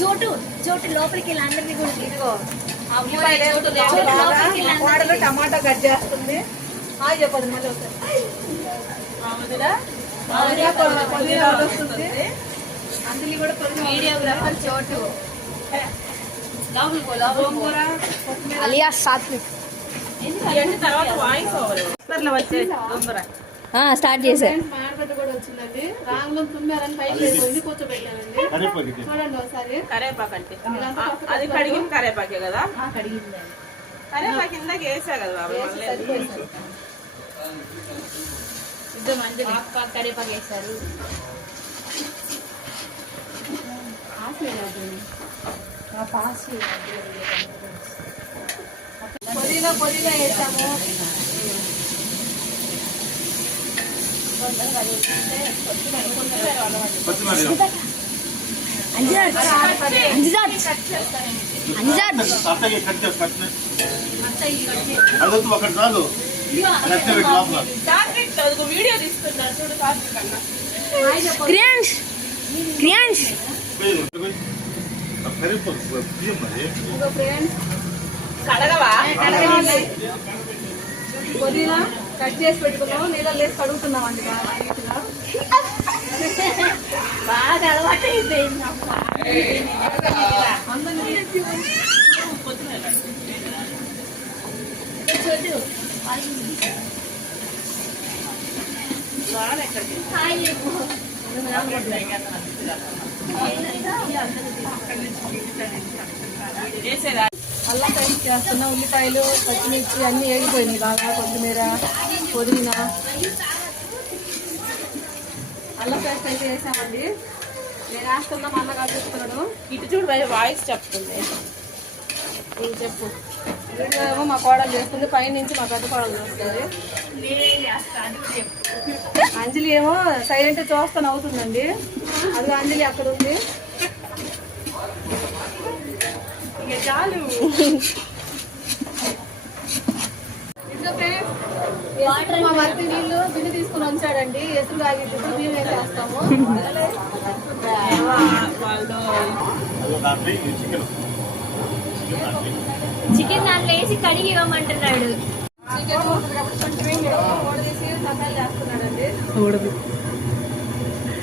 చోటు చోటు లోపలికి వెళ్ళి అందరినీ కూడా ఇదిగో టమాటా కట్ చేస్తుంది. చెప్పదు మళ్ళీ వస్తుంది అందులో కూడా వీడియోగ్రాఫర్ చోటు అలియా సాత్విక్ స్టార్ట్ చేశారు. మాడబెట్ట కూడా వచ్చిందండి. రాంగులం తుమ్మారని పైకి లేకపోయింది, కూర్చోబెట్టానండి. చూడండి ఒకసారి. కరేపాకు అంటే అది కడిగిన కరేపాకే కదా. కడిగిందండి కరేపాకు ఇందాక వేసా కదా. ఇద్దరు మంచి కరేపాకు వేస్తారు. పొడిగా వేసాము. వీడియో తీసుకున్నారు చూడు. పుదీనా కట్ చేసి పెట్టుకున్నాం. నీళ్ళలో వేసి కడుగుతున్నాం అండి. బాగా అలవాటు అయిపోయింది. అల్లం పేస్ట్ చేస్తున్నా. ఉల్లిపాయలు, పచ్చిమిర్చి అన్ని వేగిపోయినాయి బాగా. కొత్తిమీర, పుదీనా, అల్లం పేస్ట్ అయితే వేసామండి. నేను వేస్తున్నా, మా అన్నగా చెప్తున్నాడు. ఇటు చూడు వాయిస్ చెప్తుంది. చెప్పు. వీడియో ఏమో మా కోడలు చేస్తుంది, పైనుంచి మా పెద్ద కోడలు చేస్తుంది. అంజలి ఏమో సైలెంట్ చూస్తాను అవుతుందండి. అది అంజలి అక్కడ ఉంది. చాలు. మా మరిది నీళ్ళు బిల్లు తీసుకుని ఉంచాడండి. ఎసురు తాగేటప్పుడు బియ్యం వేసేస్తాము. చికెన్ దాంట్లో వేసి కడిగి ఇవ్వమంటున్నాడు. చికెన్ ఓడదీసి సఫాయి చేస్తున్నాడండి.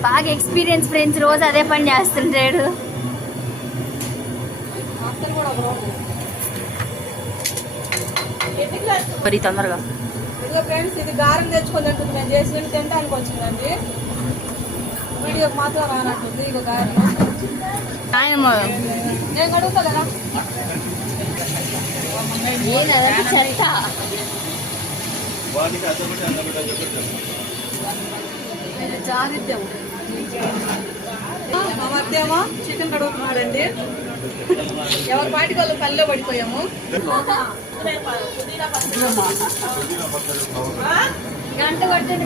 బాగా ఎక్స్పీరియన్స్ ఫ్రెండ్స్, రోజు అదే పని చేస్తుంటాడు. మరి తొందరగా. ఇదిగో ఫ్రెండ్స్, ఇది గారం తెచ్చుకొని అంటుంది. నేను చేసి తినడానికి వచ్చిందండి. వీడియోకి మాత్రం రానట్టుంది. ఇక గారం నేను అడుగుతా కదా. చెత్త చాదిద్దాము. మా మధ్యేమో చికెన్ కడుగుతున్నాడండి. ఎవరి పాటికి వాళ్ళు కల్లో పడిపోయాము. గంట కొట్టండి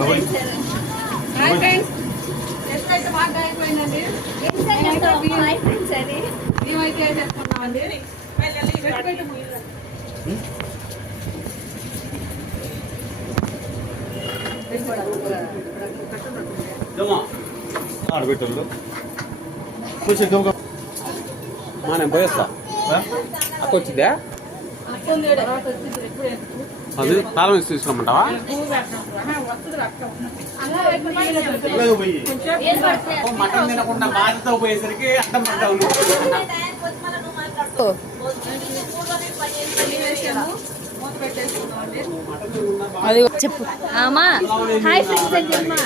టెస్ట్ అయితే బాగా అయిపోయిందండి. మేమైతే వేసేసుకున్నామండి. నేను పోయేస్తా. అక్క వచ్చిందే అది తాళం వేసి తీసుకురమ్మంటావా? మటన్ తినకుండా బాధ్యత పోయేసరికి అడ్డం పడ్డావు. అది చెప్పు. అమ్మా హాయ్ ఫ్రెండ్స్ అని చెప్పమ్మా.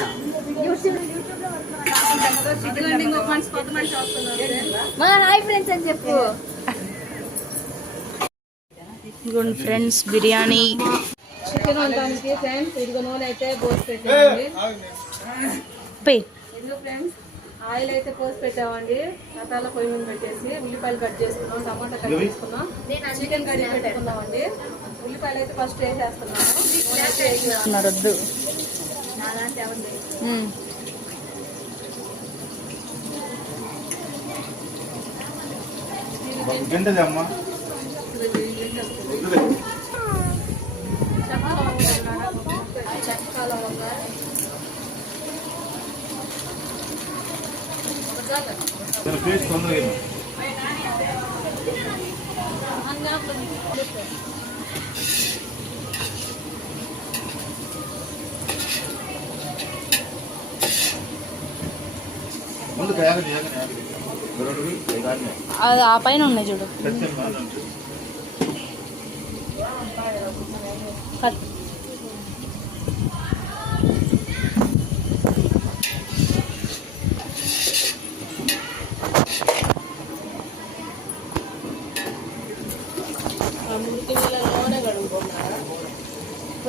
మా హాయ్ ఫ్రెండ్స్ అని చెప్పు. గుడ్ ఫ్రెండ్స్, బిర్యానీ చికెన్ వండడానికి ఫ్రెండ్స్ ఇదిగో నూనె అయితే పోసి పెట్టామండి. ఇదిగో ఫ్రెండ్స్ ఆయిల్ అయితే పోసి పెట్టామండి. మసాలా పొయ్యి మీద పెట్టేసి ఉల్లిపాయలు కట్ చేసుకున్నాం, టమాటా కట్ చేసుకున్నాం, చికెన్ కడిగి పెట్టుకున్నామండి. ఉల్లిపాయలు అయితే ఫస్ట్ వేసేస్తున్నాము. పేస్ట్ తొందరగా ముందు కాగని అది ఆ పైన ఉన్నాయి చూడు. కట్.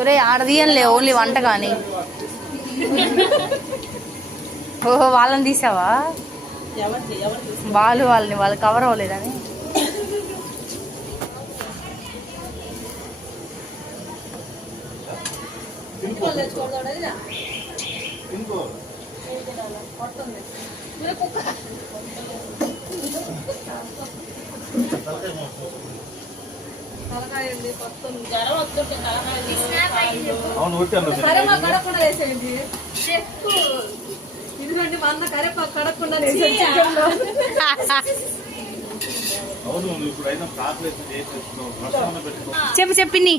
ఒరే ఆడ తీయనులే, ఓన్లీ వంట కానీ. ఓహో వాళ్ళని తీసావా? వాళ్ళు కవర్ అవ్వలేదని. కరేపాకు కడగకుండా వేసేయండి. ఇదిగోండి మా అన్న కరేపాకు కడగకుండా చెప్పు చెప్పింది.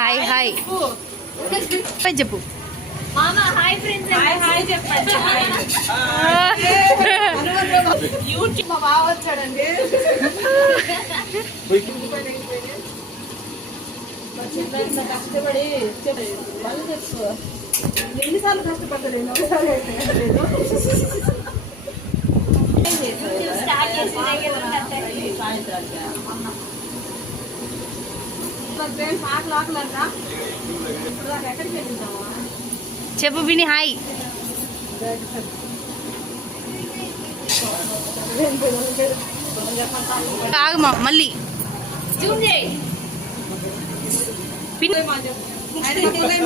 హాయ్ హాయ్ చెప్పు. మా బావ వచ్చాడండి. కష్టపడి ఎన్నిసార్లు కష్టపడ్డాడు ఒకసారి పాటలు ఆకలంట. ఎక్కడికి వెళ్తాము చెప్పు విని. హాయ్ ఆగమా మళ్ళీ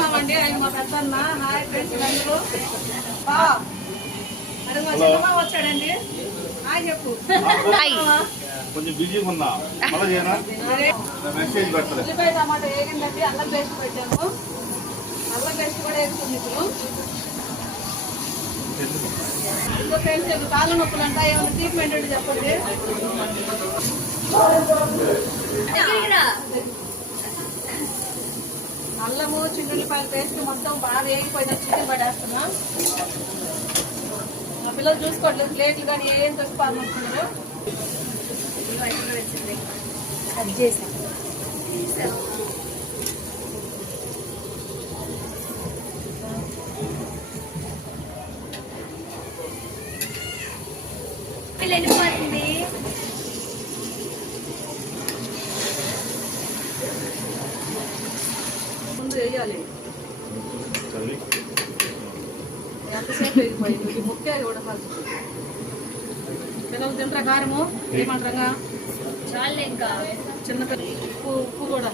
మామండి. ఆయన మా పెద్దన్న. హాయ్ ఫ్రెండ్స్ అందరూ. మా చిన్నమ్మ వచ్చాడండి. హాయ్ చెప్పు. కొంచెం బిజీగా ఉన్నా, మెసేజ్ పెట్టలేదు. ఉల్లిపాయ టమాటా వేగిందండి. అల్లం పేస్ట్ పెట్టాము. అల్లం పేస్ట్ కూడా వేసుకుంది ఇప్పుడు. ఇంకో ఫ్రెండ్స్ ఇప్పుడు కాళ్ళ నొప్పులు అంట, ఏమైనా ట్రీట్మెంట్ అంటే చెప్పండి. అల్లము చిన్నుల్లిపాయల పేస్ట్ మొత్తం బాగా వేగిపోయిన చికెన్ పడేస్తున్నా. మా పిల్లలు చూసుకోవట్లేదు, ప్లేట్లు కానీ ఏం తొక్కి పారుతున్నారు. వెళ్ళిపోతుంది. ముందు వేయాలి. ఎంతసేపు వేగిపోయింది ముక్కే కూడా ఫస్ట్. పిల్లలు తింటారా కారము? ఏమంటారా? చాలే ఇంకా చిన్న ఉప్పు కూడా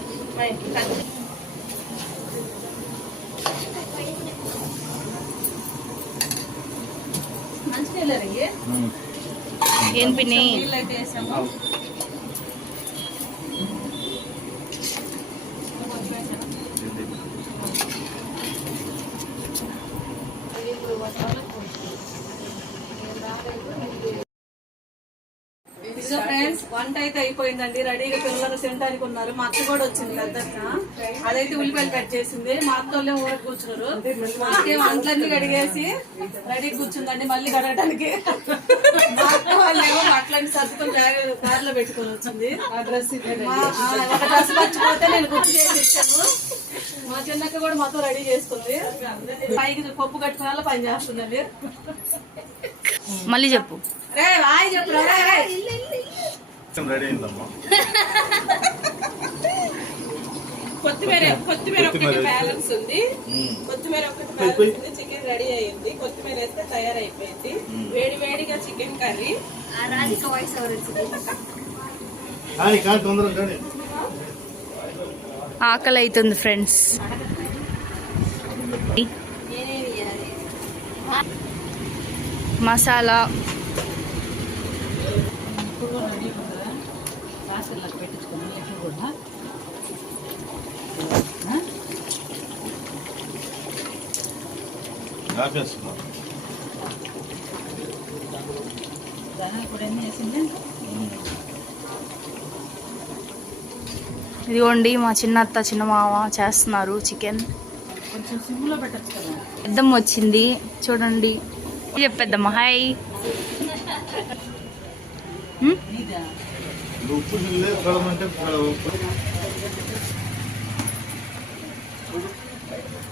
మంచిగా వెళ్ళారు. ఏం పిన్ని? నీళ్ళు అయితే వేసాము. ఇదిగో ఫ్రెండ్స్ వంట అయితే అయిపోయిందండి. రెడీగా పిల్లలు తినడానికి ఉన్నారు. మా అక్క కూడా వచ్చింది పెద్దక్క. అదైతే ఉల్లిపాయలు కట్ చేసింది. మా అక్క వాళ్ళే ఊరకు కూర్చున్నారు. మా అక్కే వంటలన్నీ కడిగేసి రెడీ కూర్చుందండి మళ్ళీ కడగడానికి. మా అక్క వాళ్ళేమో బట్టలన్నీ సర్దుకొని కారులో పెట్టుకొని వచ్చింది. ఒక డ్రెస్ మర్చిపోతే నేను గుర్తు చేసి ఇచ్చాను. మా చిన్నక్క కూడా మొత్తం రెడీ చేసుకుంది. పైకి పప్పు కట్టుకునే పని చేస్తుందండి. మళ్ళీ చెప్పు. రే వాయి చెప్పు. రెడీ అయిందమ్మా. కొత్తిమీర ఒకటి బ్యాలెన్స్ ఉంది. కొత్తిమీర ఒకటి బ్యాలెన్స్ ఉంది. చికెన్ రెడీ అయింది. కొత్తిమీర వేస్తే తయారైపోయింది. వేడి వేడిగా చికెన్ కర్రీ. ఆకలి అవుతుంది ఫ్రెండ్స్. మసాలా ఆపేస్తున్నా. ఇదిగోండి మా చిన్న అత్త చిన్న మామ చేస్తున్నారు చికెన్. పెద్దమ్మ వచ్చింది చూడండి. చెప్పేద్దమ్మా హాయ్. ఉప్పు తినలే కలమంటే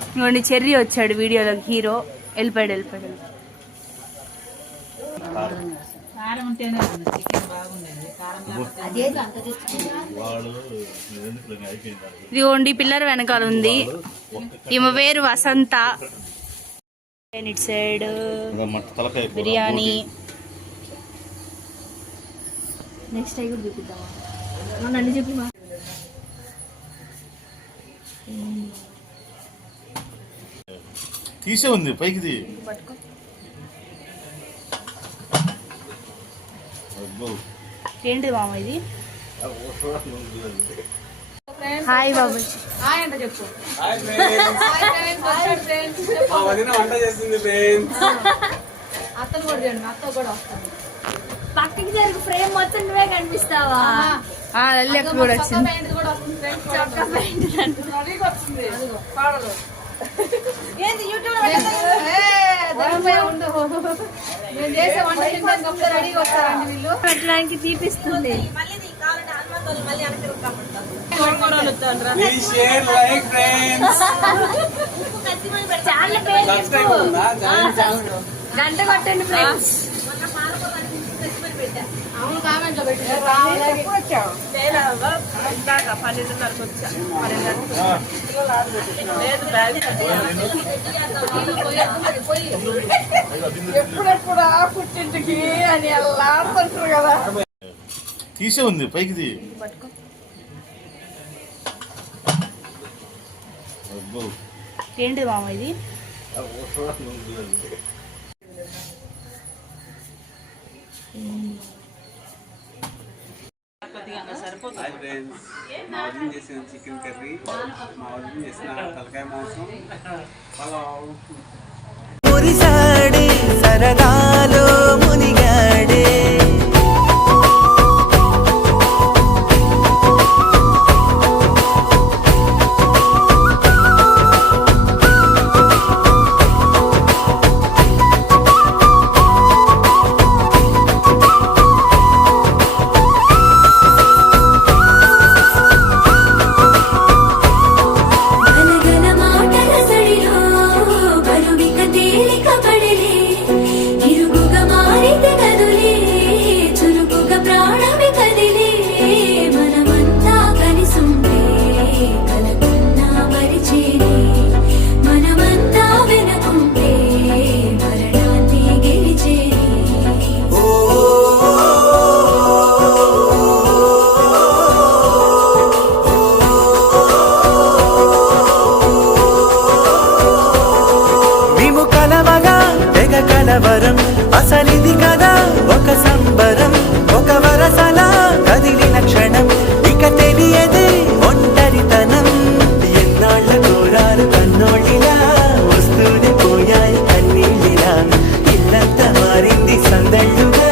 ఇదిగోండి చెర్రీ వచ్చాడు వీడియోలోకి హీరో. వెళ్ళిపోయాడు. ఇదిగోండి పిల్లర్ వెనకాల ఉంది. ఈమె పేరు వసంత. ఇటు సైడ్ బిర్యానీ. నెక్స్ట్ టైం కూడా చూపిద్దామా? నన్ను చెప్పి తీసే ఉంది పైకి. ఏంటి మామ ఇది? హాయ్ బాబు. హాయ్ అంటే చెప్పు. మా వదిన వంట చేస్తుంది ఫ్రెండ్స్. అత్తను కూడా చేయండి, అత్త కూడా వస్తుంది. పక్కకి జరిగి ఫ్రేమ్ మొత్తం నువ్వే కనిపిస్తావా? లల్లి కూడా వచ్చింది. ఏంది యూట్యూబ్ చేసే వంట రెడీగా వస్తారండి వీళ్ళు. పెట్టడానికి తీపిస్తుంది. Please share, like friends. చాలా Subscribe ఉందా? గంట కొట్టండి ఫ్రెండ్స్. అవును కామెంట్ లో పెట్టి 12:30కి వచ్చా. లేదు బ్యాగ్ ఎప్పుడెప్పుడా పుట్టింటికి అని అలా అంటారు కదా. తీసే ఉంది పైకి. ఏంటి మామ ఇది? హాయ్ ఫ్రెండ్స్, మా వదిన చేసిన చికెన్ కర్రీ, మా వదిన చేసిన తలకాయ మాంసం, పలావ్. మురిసాడే సరదాలో మునిగాడే కలవరం అసలిది కదా ఒక సంబరం, ఒక వరసలా కదిలిన క్షణం ఇక తెలియదే ఒంటరితనం. ఎన్నాళ్ళ కోరాలు కన్నోళ్ళిలా వస్తూనే పోయాయి కన్నీళ్ళిలా. ఇల్లంతా మారింది సందళ్ళుగా,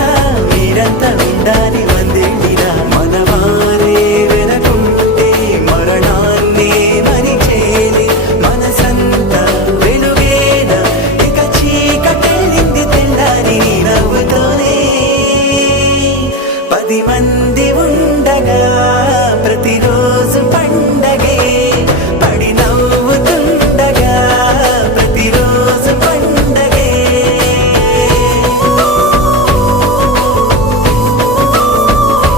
మీరంతా ఉండాలి వందేళ్ళిలా. మనవారే వెనకుంటే మరణాన్నే మరిచేది మనసంతా వెలుగేనా ఇక చీకటెళ్ళింది తెల్లారి నవ్వుతోనే. 10 మంది